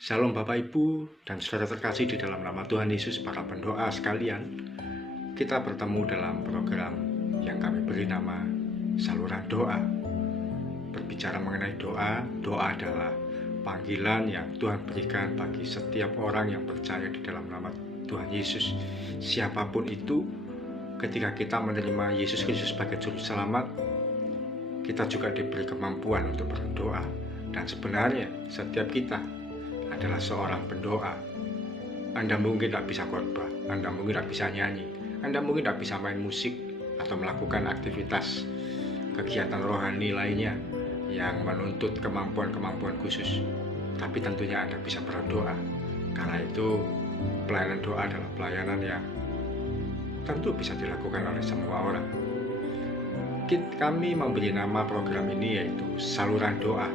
Shalom Bapak Ibu dan saudara terkasih di dalam nama Tuhan Yesus, para pendoa sekalian. Kita bertemu dalam program yang kami beri nama Saluran Doa. Berbicara mengenai doa, doa adalah panggilan yang Tuhan berikan bagi setiap orang yang percaya di dalam nama Tuhan Yesus. Siapapun itu, ketika kita menerima Yesus Kristus sebagai juru selamat, kita juga diberi kemampuan untuk berdoa. Dan sebenarnya setiap kita adalah seorang pendoa. Anda mungkin tidak bisa khotbah, Anda mungkin tidak bisa nyanyi, Anda mungkin tidak bisa main musik atau melakukan aktivitas kegiatan rohani lainnya yang menuntut kemampuan-kemampuan khusus. Tapi tentunya Anda bisa berdoa. Karena itu pelayanan doa adalah pelayanan yang tentu bisa dilakukan oleh semua orang. Kami memberi nama program ini yaitu Saluran Doa.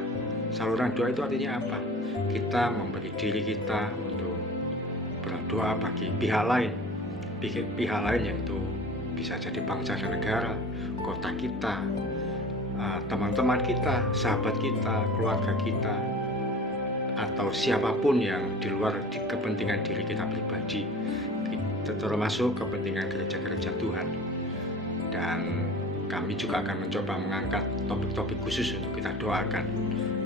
Saluran doa itu artinya apa? Kita memberi diri kita untuk berdoa bagi pihak lain. Pihak lain yaitu bisa jadi bangsa dan negara, kota kita, teman-teman kita, sahabat kita, keluarga kita, atau siapapun yang di luar kepentingan diri kita pribadi, termasuk kepentingan gereja-gereja Tuhan. Dan kami juga akan mencoba mengangkat topik-topik khusus untuk kita doakan.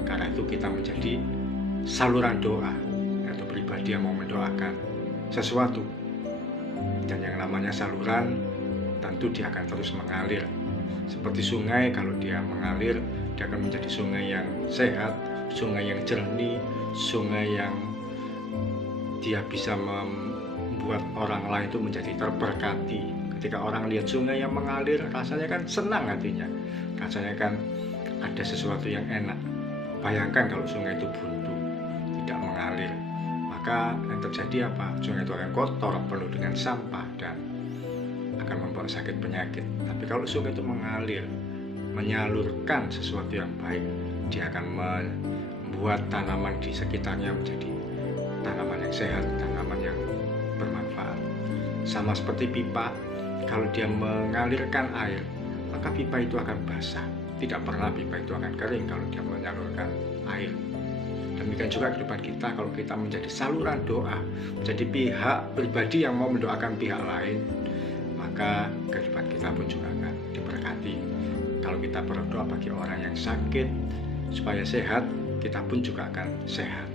Karena itu kita menjadi saluran doa, atau pribadi yang mau mendoakan sesuatu. Dan yang namanya saluran, tentu dia akan terus mengalir. Seperti sungai, kalau dia mengalir, dia akan menjadi sungai yang sehat, sungai yang jernih, sungai yang dia bisa membuat orang lain itu menjadi terberkati. Ketika orang lihat sungai yang mengalir, rasanya kan senang hatinya, rasanya kan ada sesuatu yang enak. Bayangkan kalau sungai itu buntu, tidak mengalir, maka yang terjadi apa? Sungai itu akan kotor, penuh dengan sampah, dan akan membawa sakit penyakit. Tapi kalau sungai itu mengalir, menyalurkan sesuatu yang baik, dia akan membuat tanaman di sekitarnya menjadi tanaman yang sehat, tanaman yang bermanfaat. Sama seperti pipa, kalau dia mengalirkan air, maka pipa itu akan basah. Tidak pernah pipa itu akan kering kalau dia menyalurkan air. Demikian juga kehidupan kita, kalau kita menjadi saluran doa, menjadi pihak pribadi yang mau mendoakan pihak lain, maka kehidupan kita pun juga akan diberkati. Kalau kita berdoa bagi orang yang sakit supaya sehat, kita pun juga akan sehat.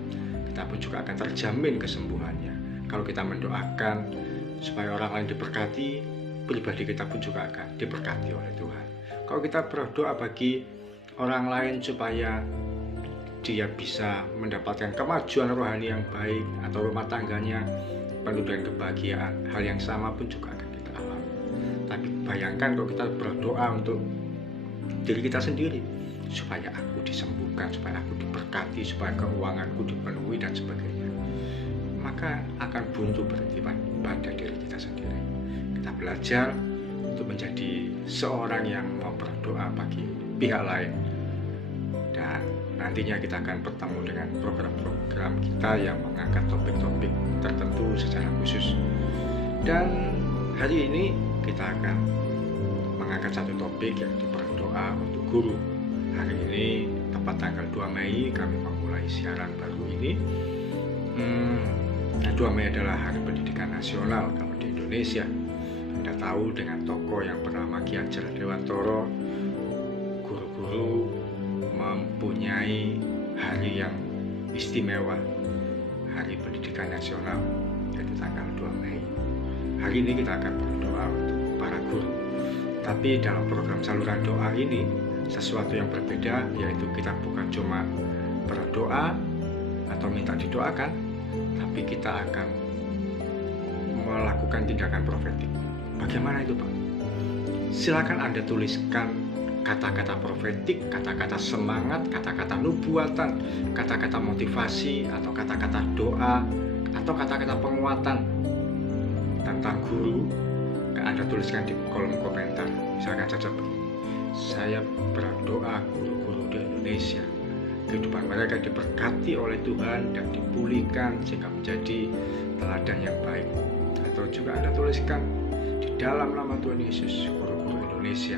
Kita pun juga akan terjamin kesembuhannya. Kalau kita mendoakan supaya orang lain diberkati, pribadi kita pun juga akan diberkati oleh Tuhan. Kalau kita berdoa bagi orang lain supaya dia bisa mendapatkan kemajuan rohani yang baik, atau rumah tangganya penuh dengan kebahagiaan, hal yang sama pun juga akan kita alami. Tapi bayangkan kalau kita berdoa untuk diri kita sendiri, supaya aku disembuhkan, supaya aku diberkati, supaya keuanganku dipenuhi dan sebagainya, maka akan buntu berarti pada diri kita sendiri. Kita belajar untuk menjadi seorang yang mau berdoa bagi pihak lain. Dan nantinya kita akan bertemu dengan program-program kita yang mengangkat topik-topik tertentu secara khusus. Dan hari ini kita akan mengangkat satu topik, yaitu berdoa untuk guru. Hari ini tepat tanggal 2 Mei kami memulai siaran baru ini. 2 Mei adalah Hari Pendidikan Nasional kalau di Indonesia. Anda tahu, dengan tokoh yang bernama Ki Hajar Dewantoro, guru-guru mempunyai hari yang istimewa, Hari Pendidikan Nasional, yaitu tanggal 2 Mei. Hari ini kita akan berdoa untuk para guru. Tapi dalam program saluran doa ini, sesuatu yang berbeda, yaitu kita bukan cuma berdoa atau minta didoakan, tapi kita akan melakukan tindakan profetik. Bagaimana itu, Pak? Silakan Anda tuliskan kata-kata profetik, kata-kata semangat, kata-kata nubuatan, kata-kata motivasi, atau kata-kata doa, atau kata-kata penguatan tentang guru. Anda tuliskan di kolom komentar. Misalkan saja begini: saya berdoa guru-guru di Indonesia, kehidupan mereka diberkati oleh Tuhan dan dipulihkan sehingga menjadi teladan yang baik. Atau juga Anda tuliskan, di dalam nama Tuhan Yesus, guru-guru Indonesia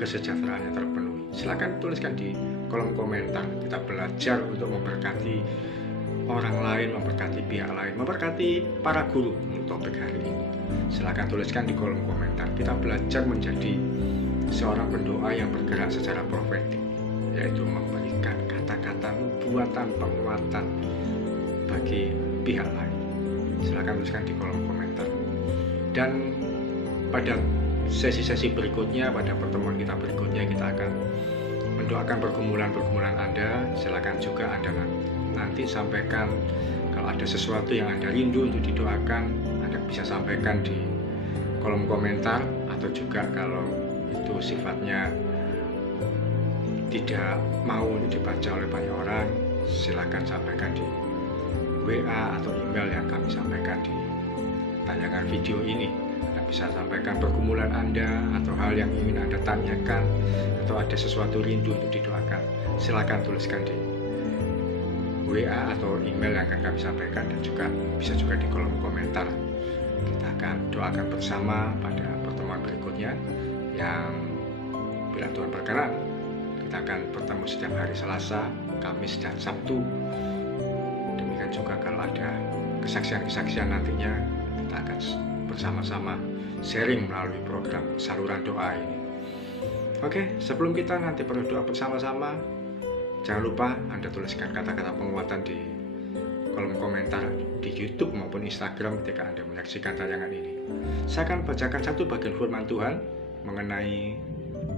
kesejahteraannya terpenuhi. Silakan tuliskan di kolom komentar. Kita belajar untuk memberkati orang lain lain, memberkati pihak lain, memberkati para guru untuk topik hari ini. Silakan tuliskan di kolom komentar. Kita belajar menjadi seorang pendoa yang bergerak secara profetik, yaitu memberikan kata-kata nubuatan, penguatan bagi pihak lain. Silakan tuliskan di kolom komentar. Dan pada sesi-sesi berikutnya, pada pertemuan kita berikutnya, kita akan mendoakan pergumulan-pergumulan Anda. Silakan juga Anda nanti sampaikan kalau ada sesuatu yang Anda rindu untuk didoakan, Anda bisa sampaikan di kolom komentar, atau juga kalau itu sifatnya tidak mau dibaca oleh banyak orang, silakan sampaikan di WA atau email yang kami sampaikan di tayangan video ini. Anda bisa sampaikan pergumulan Anda atau hal yang ingin Anda tanyakan, atau ada sesuatu rindu untuk didoakan, silakan tuliskan di WA atau email yang akan kami sampaikan, dan juga bisa juga di kolom komentar. Kita akan doakan bersama pada pertemuan berikutnya yang bila Tuhan berkenan kita akan bertemu setiap hari Selasa, Kamis, dan Sabtu. Demikian juga kalau ada kesaksian-kesaksian nantinya, kita akan bersama-sama sharing melalui program saluran doa ini. Oke, sebelum kita nanti berdoa bersama-sama, jangan lupa Anda tuliskan kata-kata penguatan di kolom komentar di YouTube maupun Instagram ketika Anda menyaksikan tayangan ini. Saya akan bacakan satu bagian firman Tuhan mengenai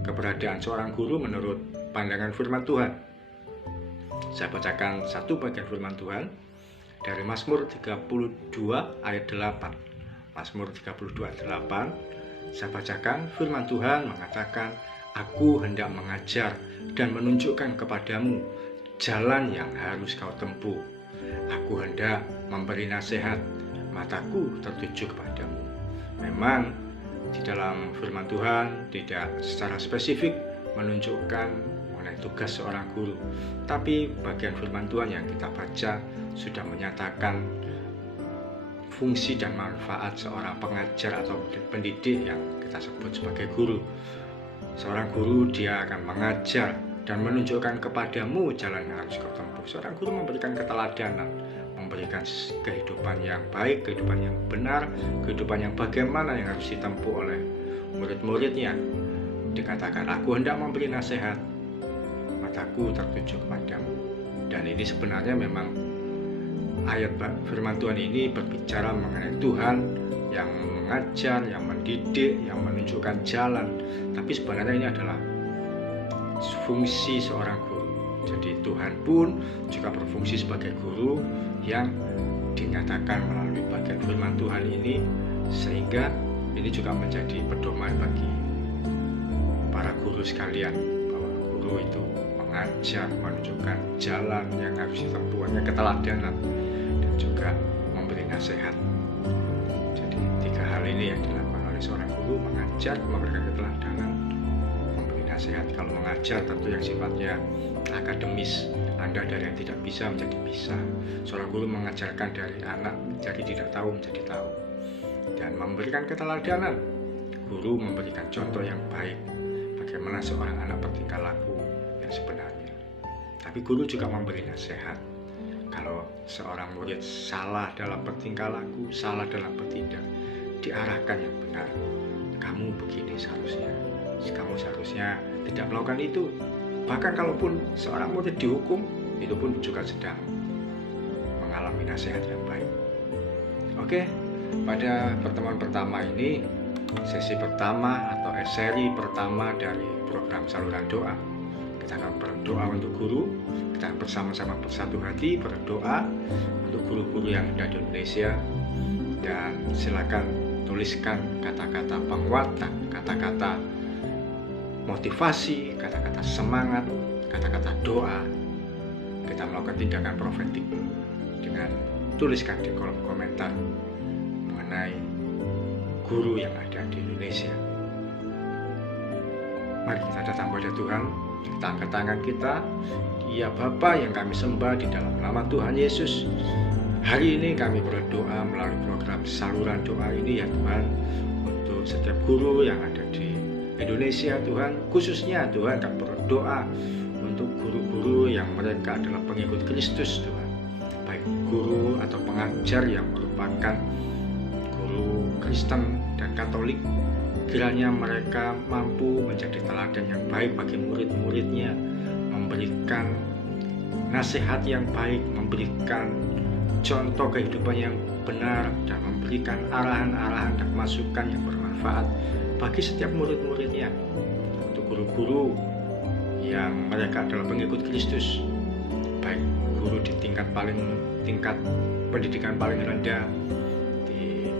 keberadaan seorang guru menurut pandangan firman Tuhan. Saya bacakan satu bagian firman Tuhan dari Mazmur 32 ayat 8. Mazmur 32 ayat 8. Saya bacakan, firman Tuhan mengatakan, "Aku hendak mengajar dan menunjukkan kepadamu jalan yang harus kau tempuh. Aku hendak memberi nasihat, mataku tertuju kepadamu." Memang di dalam firman Tuhan tidak secara spesifik menunjukkan mengenai tugas seorang guru, tapi bagian firman Tuhan yang kita baca sudah menyatakan fungsi dan manfaat seorang pengajar atau pendidik yang kita sebut sebagai guru. Seorang guru dia akan mengajar dan menunjukkan kepadamu jalan yang harus kau tempuh. Seorang guru memberikan keteladanan, memberikan kehidupan yang baik, kehidupan yang benar, kehidupan yang bagaimana yang harus ditempuh oleh murid-muridnya. Dikatakan, "Aku hendak memberi nasihat, mataku tertuju kepadamu." Dan ini sebenarnya memang ayat firman Tuhan ini berbicara mengenai Tuhan yang mengajar, yang mendidik, yang menunjukkan jalan. Tapi sebenarnya ini adalah fungsi seorang guru. Jadi Tuhan pun juga berfungsi sebagai guru yang dinyatakan melalui bagian firman Tuhan ini, sehingga ini juga menjadi pedoman bagi para guru sekalian, bahwa guru itu mengajar, menunjukkan jalan yang harus ditempuh, keteladanan, dan juga memberi nasihat. Jadi tiga hal ini yang dilakukan oleh seorang guru: mengajar, memberikan keteladanan, memberi nasihat. Kalau mengajar tentu yang sifatnya akademis, Anda dari yang tidak bisa menjadi bisa. Seorang guru mengajarkan dari anak jadi tidak tahu menjadi tahu. Dan memberikan keteladanan, guru memberikan contoh yang baik bagaimana seorang anak bertingkah laku yang sebenarnya. Tapi guru juga memberi nasihat. Kalau seorang murid salah dalam bertingkah laku, salah dalam bertindak, diarahkan yang benar. Kamu begini seharusnya, kamu seharusnya tidak melakukan itu. Bahkan kalaupun seorang murid dihukum, itu pun juga sedang mengalami nasihat yang baik. Oke, pada pertemuan pertama ini, sesi pertama atau seri pertama dari program saluran doa, kita akan berdoa untuk guru. Kita bersama-sama bersatu hati berdoa untuk guru-guru yang ada di Indonesia. Dan silakan tuliskan kata-kata penguatan, kata-kata motivasi, kata-kata semangat, kata-kata doa. Kita melakukan tindakan profetik dengan tuliskan di kolom komentar mengenai guru yang ada di Indonesia. Mari kita datang pada Tuhan, kita angkat tangan kita. Ya Bapa yang kami sembah, di dalam nama Tuhan Yesus, hari ini kami berdoa melalui program saluran doa ini ya Tuhan, untuk setiap guru yang ada di Indonesia Tuhan. Khususnya Tuhan kami berdoa untuk guru-guru yang mereka adalah pengikut Kristus Tuhan, baik guru pengajar yang merupakan guru Kristen dan Katolik, kiranya mereka mampu menjadi teladan yang baik bagi murid-muridnya, memberikan nasihat yang baik, memberikan contoh kehidupan yang benar, dan memberikan arahan-arahan dan masukan yang bermanfaat bagi setiap murid-muridnya. Untuk guru-guru yang mereka adalah pengikut Kristus, baik guru di tingkat pendidikan paling rendah, di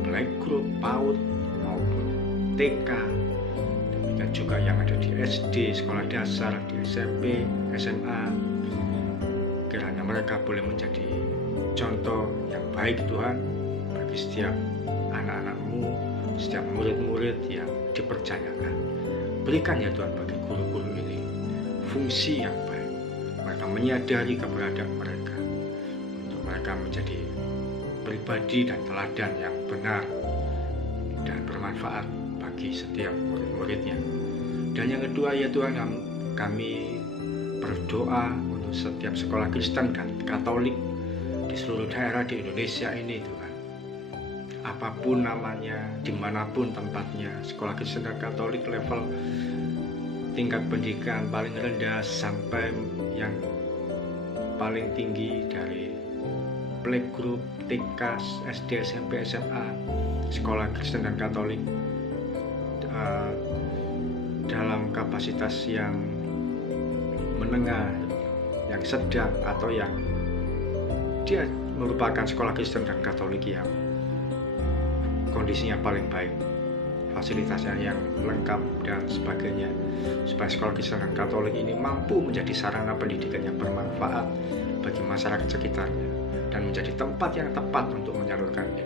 playgroup, PAUD maupun TK, demikian juga yang ada di SD, sekolah dasar, di SMP, SMA, kiranya mereka boleh menjadi contoh yang baik Tuhan bagi setiap anak-anak-Mu, setiap murid-murid yang dipercayakan. Berikan ya Tuhan bagi guru-guru ini fungsi yang baik. Mereka menyadari keberadaan mereka, untuk mereka menjadi pribadi dan teladan yang benar dan bermanfaat bagi setiap murid-muridnya. Dan yang kedua ya Tuhan, kami berdoa untuk setiap sekolah Kristen dan Katolik di seluruh daerah di Indonesia ini Tuhan. Apapun namanya, dimanapun tempatnya, sekolah Kristen dan Katolik level tingkat pendidikan paling rendah sampai yang paling tinggi, dari playgroup, TK, SD, SMP, SMA, sekolah Kristen dan Katolik dalam kapasitas yang menengah, yang sedang, atau yang dia merupakan sekolah Kristen dan Katolik yang kondisinya paling baik, fasilitasnya yang lengkap dan sebagainya, supaya sekolah Kristen dan Katolik ini mampu menjadi sarana pendidikan yang bermanfaat bagi masyarakat sekitarnya dan menjadi tempat yang tepat untuk menyalurkan ini.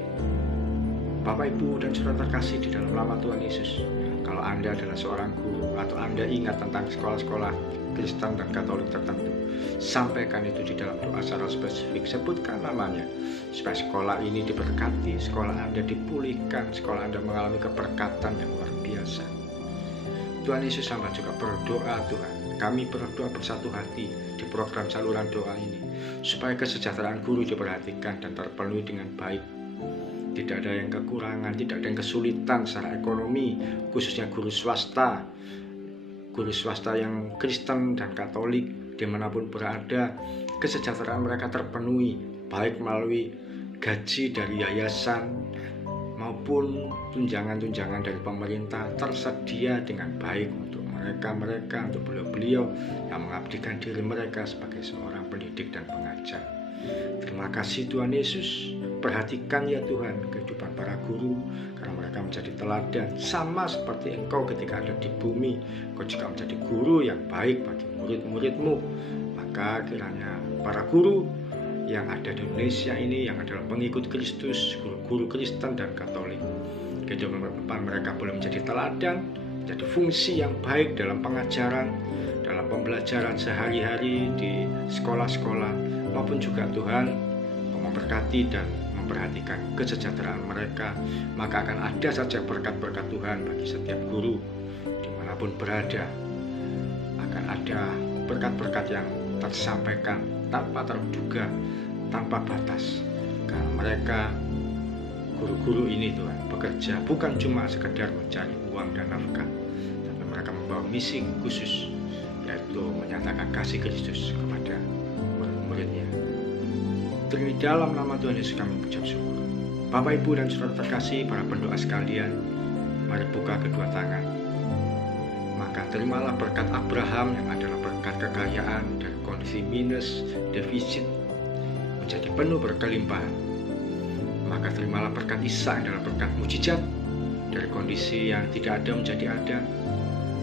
Bapak, Ibu, dan saudara terkasih di dalam nama Tuhan Yesus, kalau Anda adalah seorang guru atau Anda ingat tentang sekolah-sekolah Kristen dan Katolik tertentu, sampaikan itu di dalam doa secara spesifik. Sebutkan namanya supaya sekolah ini diberkati, sekolah Anda dipulihkan, sekolah Anda mengalami keberkatan yang luar biasa. Tuhan Yesus, hamba juga berdoa Tuhan, kami berdoa bersatu hati di program saluran doa ini, supaya kesejahteraan guru diperhatikan dan terpenuhi dengan baik. Tidak ada yang kekurangan, tidak ada yang kesulitan secara ekonomi, khususnya guru swasta yang Kristen dan Katolik dimanapun berada. Kesejahteraan mereka terpenuhi, baik melalui gaji dari yayasan maupun tunjangan-tunjangan dari pemerintah tersedia dengan baik untuk mereka, untuk beliau-beliau yang mengabdikan diri mereka sebagai seorang pendidik dan pengajar. Terima kasih Tuhan Yesus. Perhatikan ya Tuhan kehidupan para guru, karena mereka menjadi teladan, sama seperti Engkau ketika ada di bumi. Engkau juga menjadi guru yang baik bagi murid-murid-Mu. Maka kiranya para guru yang ada di Indonesia ini, yang adalah pengikut Kristus, guru-guru Kristen dan Katolik, kehidupan mereka boleh menjadi teladan, menjadi fungsi yang baik dalam pengajaran, dalam pembelajaran sehari-hari di sekolah-sekolah, maupun juga Tuhan memberkati dan memperhatikan kesejahteraan mereka. Maka akan ada saja berkat-berkat Tuhan bagi setiap guru dimanapun berada. Akan ada berkat-berkat yang tersampaikan tanpa terduga, tanpa batas, karena mereka guru-guru ini Tuhan bekerja bukan cuma sekedar mencari uang dan nafkah, tapi mereka membawa misi khusus, yaitu menyatakan kasih Kristus kepada murid-muridnya. Di dalam nama Tuhan Yesus kami mengucap syukur. Bapak, Ibu, dan saudara terkasih, para pendoa sekalian, mari buka kedua tangan. Maka terimalah berkat Abraham yang adalah berkat kekayaan dari kondisi minus, defisit, menjadi penuh berkelimpahan. Maka terimalah berkat Isa yang adalah berkat mujizat, dari kondisi yang tidak ada menjadi ada,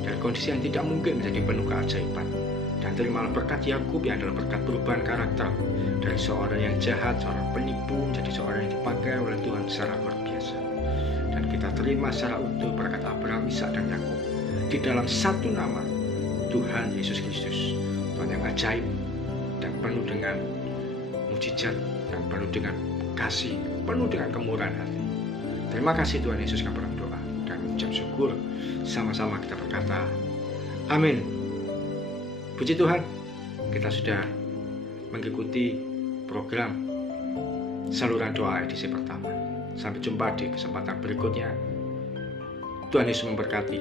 dari kondisi yang tidak mungkin menjadi penuh keajaiban. Dan terimalah berkat Yakub yang adalah berkat perubahan karakter, dari seorang yang jahat, seorang penipu, menjadi seorang yang dipakai oleh Tuhan secara luar biasa. Dan kita terima secara utuh berkat Abraham, Ishak, dan Yakub di dalam satu nama, Tuhan Yesus Kristus, Tuhan yang ajaib dan penuh dengan mujizat, dan penuh dengan kasih, penuh dengan kemurahan hati. Terima kasih Tuhan Yesus, kami berdoa dan mengucap syukur. Sama-sama kita berkata, amin. Puji Tuhan, kita sudah mengikuti program saluran doa edisi pertama. Sampai jumpa di kesempatan berikutnya. Tuhan Yesus memberkati.